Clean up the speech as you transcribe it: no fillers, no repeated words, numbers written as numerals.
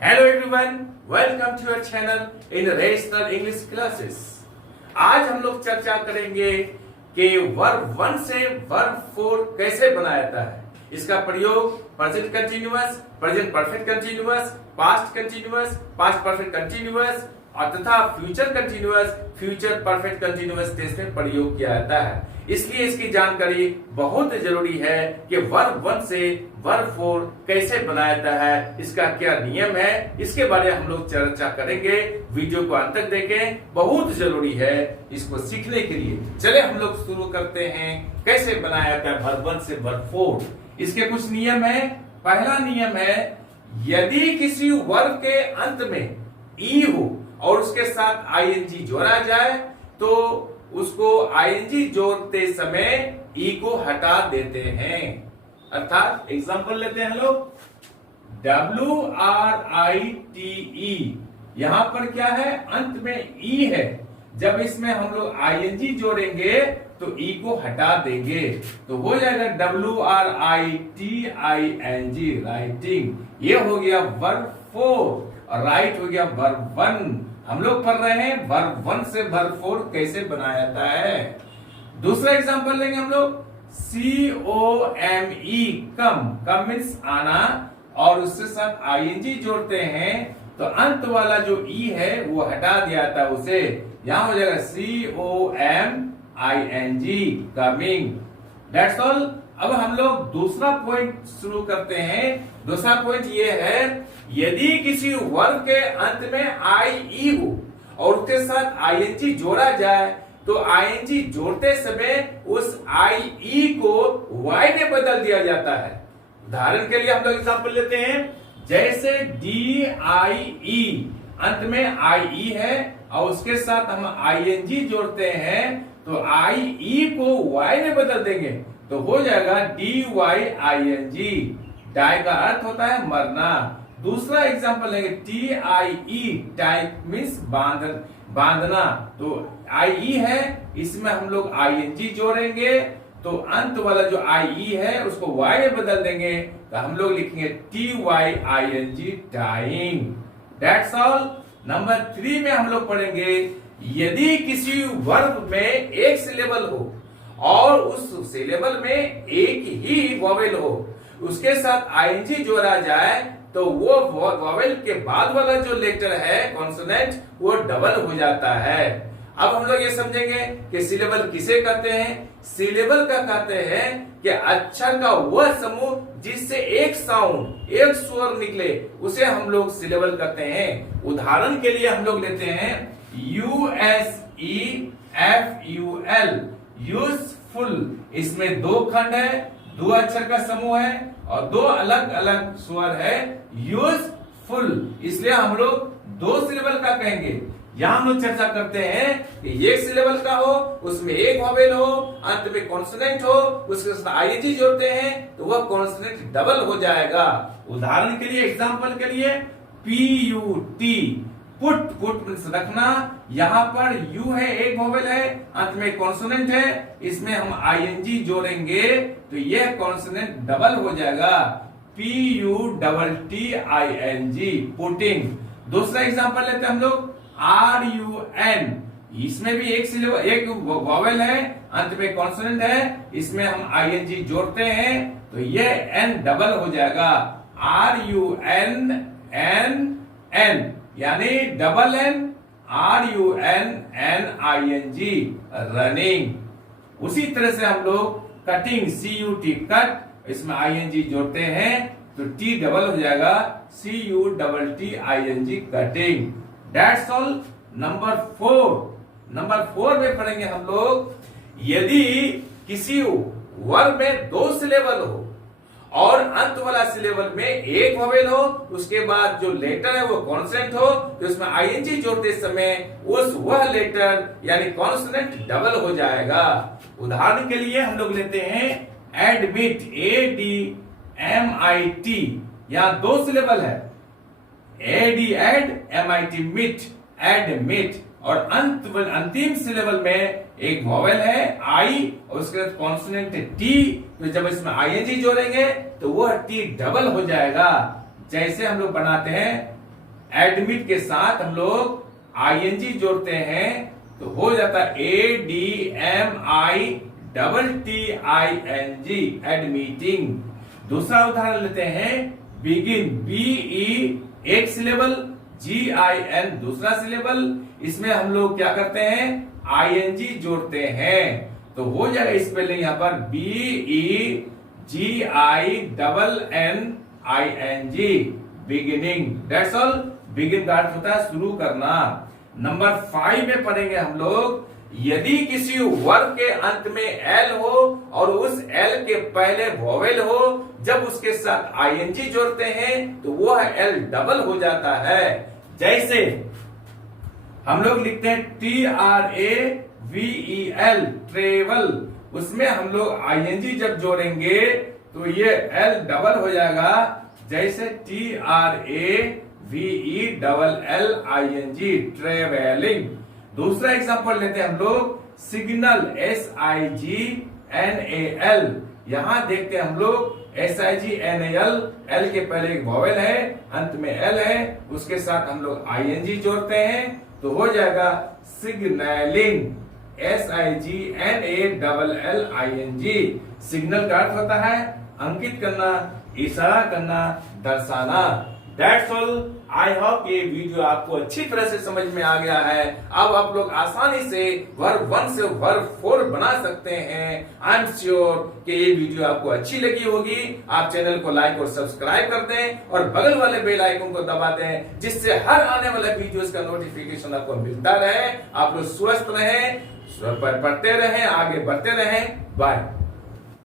Hello everyone, welcome to your channel in rational English classes. आज हम लोग चर्चा करेंगे कि वर्ब 1 से वर्ब 4 कैसे बनाया जाता है। इसका प्रयोग present continuous, present perfect continuous, past continuous, past perfect continuous और तथा future continuous, future perfect continuous tense में प्रयोग किया जाता है। इसलिए इसकी जानकारी बहुत जरूरी है कि वर्ब 1 से वर्ब 4 कैसे बनाया जाता है, इसका क्या नियम है, इसके बारे में हम लोग चर्चा करेंगे। वीडियो को अंत तक देखें, बहुत जरूरी है इसको सीखने के लिए। चले हम लोग शुरू करते हैं कैसे बनाया जाता है वर्ब 1 से वर्ब 4। इसके कुछ नियम है। पहला नियम है, यदि किसी वर्ब के अंत में ई हो और उसके साथ आईएनजी जोड़ा जाए तो उसको आईएनजी जोड़ते समय ई को हटा देते हैं। अर्थात एग्जांपल लेते हैं हम लोग, WRITE, यहां पर क्या है, अंत में ई है। जब इसमें हम लोग आईएनजी जोड़ेंगे तो ई को हटा देंगे तो हो जाएगा WRITING, राइटिंग। ये हो गया वर्ब 4 और राइट हो गया वर्ब 1। हम लोग पढ़ रहे हैं वर्ब 1 से वर्ब 4 कैसे बनाया जाता है। दूसरा एग्जांपल लेंगे हम लोग, COME, कम मीन्स आना, और उसके साथ आईएनजी जोड़ते हैं तो अंत वाला जो ई है वो हटा दिया था उसे, यहां हो जाएगा COMING, कमिंग। That's all. अब हम लोग दूसरा पॉइंट शुरू करते हैं। दूसरा पॉइंट ये है, यदि किसी वर्ब के अंत में IE हो और उसके साथ आईएनजी जोड़ा जाए तो आईएनजी जोड़ते समय उस IE को Y में बदल दिया जाता है। उदाहरण के लिए हम लोग एग्जांपल लेते हैं, जैसे DIE, अंत में IE है और उसके साथ हम ING जोड़ते हैं तो IE को Y में बदल देंगे तो हो जाएगा DYING। डाई का अर्थ होता है मरना। दूसरा एग्जांपल लेंगे, TIE, टाई मीन्स बांधना, तो IE है, इसमें हम लोग ING जोड़ेंगे तो अंत वाला जो IE है उसको Y में बदल देंगे तो हम लोग लिखेंगे TYING, tying. That's all. Number 3 में हम लोग पढ़ेंगे, यदि किसी वर्ब में एक सिलेबल हो और उस सिलेबल में एक ही वॉवेल हो, उसके साथ आईएनजी जोड़ा जाए तो वो वॉवेल के बाद वाला जो लेटर है कॉन्सोनेंट वो डबल हो जाता है। अब हम लोग ये समझेंगे कि सिलेबल किसे कहते हैं। सिलेबल का कहते हैं कि अक्षर का वह समूह जिससे एक साउंड, एक स्वर निकले, उसे हम लोग सिलेबल कहते हैं। उदाहरण के लिए हम लोग लेते हैं USEFUL, यूजफुल। इसमें 2 खंड है, 2 अक्षर का समूह है और 2 अलग अलग स्वर है, यूजफुल। इसलिए हम लोग 2 सिलेबल का कहेंगे। यहां हम लोग चर्चा करते हैं कि एक सिलेबल का हो, उसमें एक वॉवेल हो, अंत में कॉन्सोनेंट हो, उसके साथ आईएनजी जोड़ते हैं तो वह कॉन्सोनेंट डबल हो जाएगा। उदाहरण के लिए, एग्जांपल के लिए, PUT, पुट मीन्स रखना। यहां पर यू है, एक वॉवेल है, अंत में कॉन्सोनेंट है, इसमें हम आईएनजी जोड़ेंगे तो यह कॉन्सोनेंट डबल हो जाएगा, PUTTING, पुटिंग। दूसरा एग्जांपल लेते हैं हम लोग, RUN, इसमें भी एक सिलेबल, एक वॉवेल है, अंत में कॉन्सोनेंट है, इसमें हम आईएनजी जोड़ते हैं तो यह N डबल हो जाएगा, RUNNN, यानी डबल N RUNNING, रनिंग। उसी तरह से हम लोग कटिंग, CUT, कट, इसमें ING जोड़ते हैं तो T डबल हो जाएगा, CUTTING, cutting. That's all. Number 4 में पढ़ेंगे हम लोग, यदि किसी वर्ब में 2 सिलेबल हो और अंत वाला सिलेबल में एक वॉवेल हो, उसके बाद जो लेटर है वो कॉन्सोनेंट हो तो उसमें आईएनजी जोड़ते समय वह लेटर यानी कॉन्सोनेंट डबल हो जाएगा। उदाहरण के लिए हम लोग लेते हैं एडमिट, ADMIT, यहां 2 सिलेबल है, एड, MIT, मिट, एडमिट, और अंतिम सिलेबल में एक वॉवेल है आई और उसके बाद कॉन्सोनेंट टी, तो जब इसमें आईएनजी जोड़ेंगे तो वह टी डबल हो जाएगा। जैसे हम लोग बनाते हैं एडमिट के साथ हम लोग आईएनजी जोड़ते हैं तो हो जाता है ADMITTING, एडमिटिंग। दूसरा उदाहरण लेते हैं बिगिन, BE एक सिलेबल, GIN दूसरा सिलेबल। इसमें हम लोग क्या करते हैं, आईएनजी जोड़ते हैं तो हो जाएगा स्पेलिंग यहां पर BEGINNING, beginning. That's all. Begin का अर्थ होता है शुरू करना। नंबर 5 में पढ़ेंगे हम लोग, यदि किसी वर्ग के अंत में एल हो और उस एल के पहले वोवेल हो, जब उसके साथ आईएनजी जोड़ते हैं तो वो एल डबल हो जाता है। जैसे हम लोग लिखते हैं TRAVEL, ट्रेवल, उसमें हम लोग आईएनजी जब जोड़ेंगे तो ये एल डबल हो जाएगा। जैसे TRAVELLING, ट्रेवलिंग। दूसरा एग्जांपल लेते हैं हम लोग सिग्नल, SIGNAL। यहां देखते हैं हम लोग SIGNAL, एल के पहले एक वॉवेल है, अंत में एल है, उसके साथ हम लोग आईएनजी जोड़ते हैं तो हो जाएगा सिग्नलिंग, SIGNALLING। सिग्नल का अर्थ होता है अंकित करना, इशारा करना, दर्शाना। That's all। आई होप ये वीडियो आपको अच्छी तरह से समझ में आ गया है। अब आप लोग आसानी से वर्ब 1 से वर्ब 4 बना सकते हैं। आई एम श्योर कि ये वीडियो आपको अच्छी लगी होगी। आप चैनल को लाइक और सब्सक्राइब कर दें और बगल वाले बेल आइकन को दबा दें, जिससे हर आने वाले वीडियोस का नोटिफिकेशन आपको मिलता रहे। आप लोग स्वस्थ रहें, पढ़ते रहें, आगे बढ़ते रहें। बाय।